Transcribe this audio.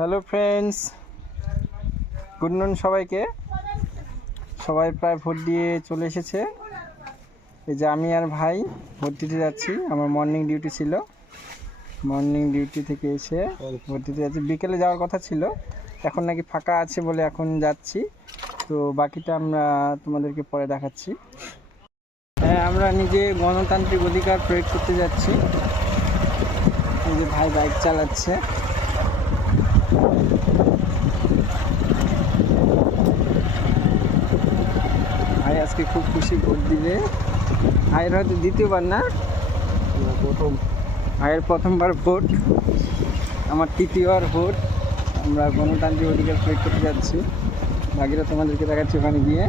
Hello friends, good নুন সবাইকে। সবাই প্রায় ভোট দিয়ে চলে এসেছে। এই যে আমি আর ভাই ভোট দিতে যাচ্ছি। আমার মর্নিং ডিউটি ছিল, মর্নিং ডিউটি থেকে এসে ভোট দিতে যাচ্ছি। বিকেলে যাওয়ার কথা ছিল, এখন নাকি ফাঁকা আছে বলে এখন যাচ্ছি। তো বাকিটা আমরা তোমাদেরকে পরে দেখাচ্ছি। হ্যাঁ, আমরা নিজে গণতান্ত্রিক অধিকার প্রয়োগ করতে যাচ্ছি। এই যে ভাই বাইক চালাচ্ছে। ভাই আজকে খুব খুশি ভোট দিবে। ভাইয়ের হয়তো দ্বিতীয়বার না, প্রথম। ভাইয়ের প্রথমবার ভোট, আমার তৃতীয়বার ভোট। আমরা গণতান্ত্রিক অধিকার প্রয়োগ করতে যাচ্ছি। বাকিটা তোমাদেরকে দেখাচ্ছি ওখানে গিয়ে।